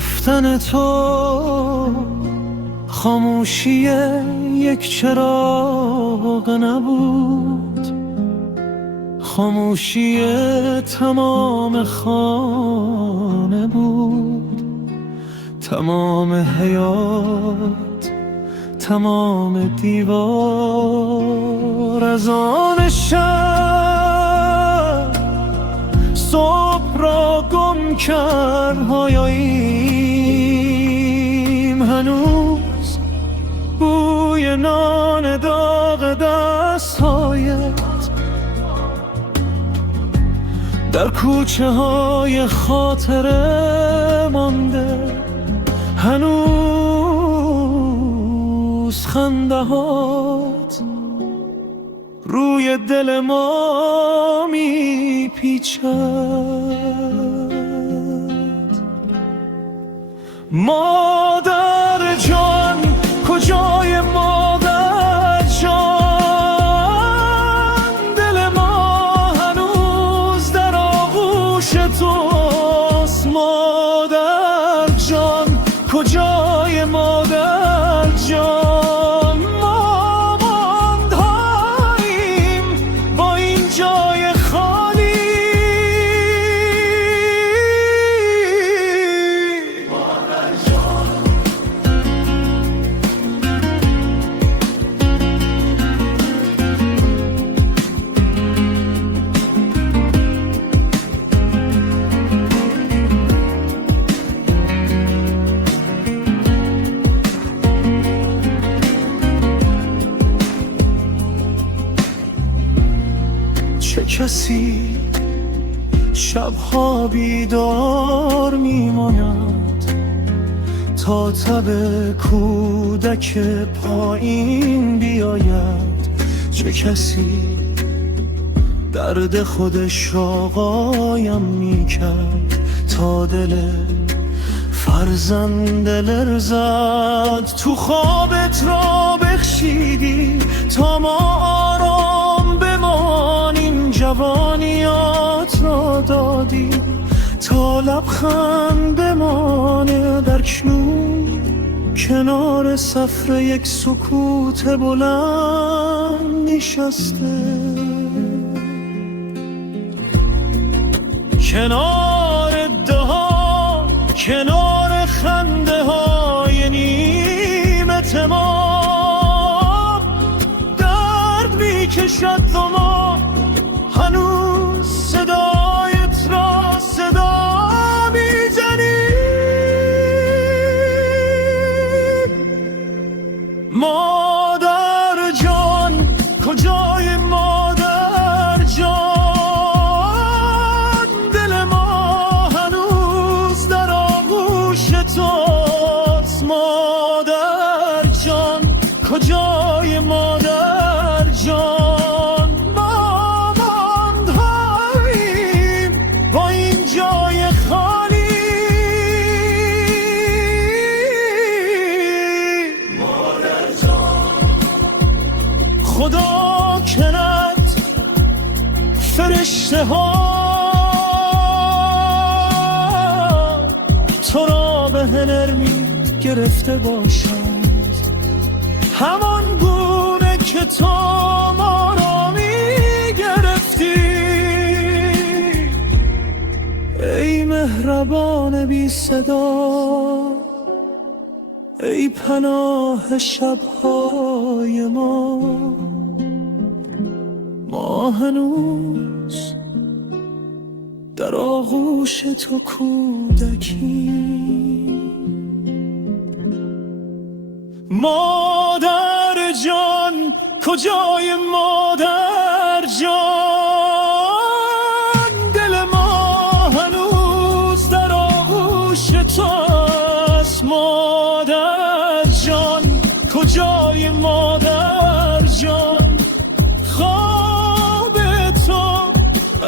رفتن تو خاموشی یک چراغ نبود، خاموشی تمام خانه بود، تمام حیات، تمام دیوار. از آن شب صبح را گم کرد هایاییم، هنوز بوی نان داغ دستهایت در کوچه های خاطره مانده، هنوز خنده هات روی دل ما میپیچد. مادر جان کجای مادر جان، دل ما هنوز در آغوش توست. مادر جان کجای مادر جان، ما ماندهاییم با این جای خالی. مادر جان چه کسی شبها بیدار میماند تا تب کودک پایین بیاید؟ چه کسی درد خودش را قایم میکرد تا دل فرزند لرزد؟ تو خوابت را بخشیدی تا ما آرام بمانیم، جوانیات را دادی تا لبخند بمانه در کنون، کنار صفر یک سکوت بلند نشسته، کنار ادعا، کنار خنده های نیمت ما درد میکشد و ما هنوز صدایت را صدا میزنیم. مادر جان کجای مادر جان، دل ما هنوز در آغوش توست. مادر جان کجای مادر جان، ما ماندهاییم با این جای خالی. مادر جان خدا کند فرشته ها تو را به هنرمید گرفته باشند، همان گونه که تو ما را میگرفتی. ای مهربان بی صدا، ای پناه شبهای ما هنوز در آغوش تو کودکی. مادر جان کجای مادر جان، دل ما هنوز در آغوش توست. مادر جان کجای مادر جان، خواب تو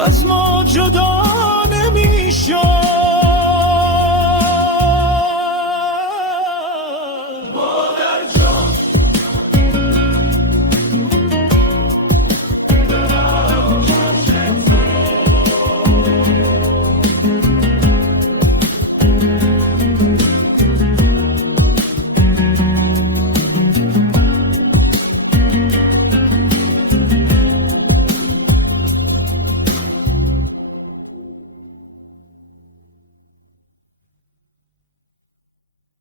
از ما جدا نمیشد.